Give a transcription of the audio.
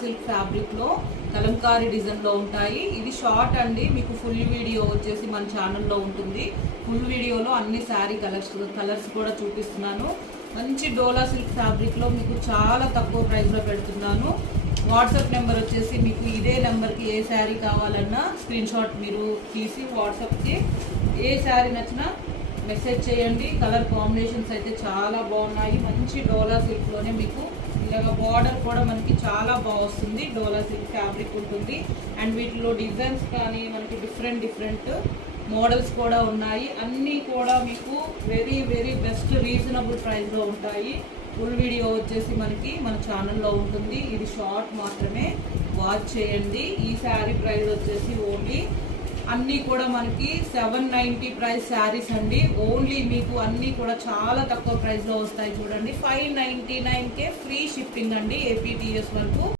Silk fabric లో Kalamkari design లో ఉంటాయి. ఇది షార్ట్ అండి, మీకు ఫుల్ వీడియో వచ్చేసి మన ఛానల్లో ఉంటుంది. ఫుల్ వీడియోలో అన్ని శారీ కలర్స్ కూడా చూపిస్తున్నాను. మంచి డోలా సిల్క్ ఫ్యాబ్రిక్ లో మీకు చాలా తక్కువ ప్రైస్ లో పెడుతున్నాను. వాట్సాప్ నెంబర్ వచ్చేసి మీకు ఇదే నెంబర్కి ఏ శారీ కావాలన్నా స్క్రీన్ షాట్ మీరు తీసి వాట్సాప్కి ఏ శారీ నచ్చినా మెసేజ్ చేయండి. కలర్ కాంబినేషన్స్ అయితే చాలా బాగున్నాయి. మంచి డోలా సిల్క్లోనే మీకు ఇలాగ బార్డర్ కూడా మనకి చాలా బాగా వస్తుంది. డోలా సిల్క్ ఫ్యాబ్రిక్ ఉంటుంది. అండ్ వీటిలో డిజైన్స్ కానీ మనకి డిఫరెంట్ మోడల్స్ కూడా ఉన్నాయి. అన్నీ కూడా మీకు వెరీ వెరీ బెస్ట్ రీజనబుల్ ప్రైస్లో ఉంటాయి. ఫుల్ వీడియో వచ్చేసి మనకి మన ఛానల్లో ఉంటుంది. ఇది షార్ట్ మాత్రమే, వాచ్ చేయండి. ఈ శారీ ప్రైస్ వచ్చేసి ఓన్లీ అన్నీ కూడా మనకి 790 ప్రైస్ శారీస్ అండి. ఓన్లీ మీకు అన్నీ కూడా చాలా తక్కువ ప్రైస్లో వస్తాయి. చూడండి, 599కే ఫ్రీ షిప్పింగ్ అండి, ఏపీటీఎస్ వరకు.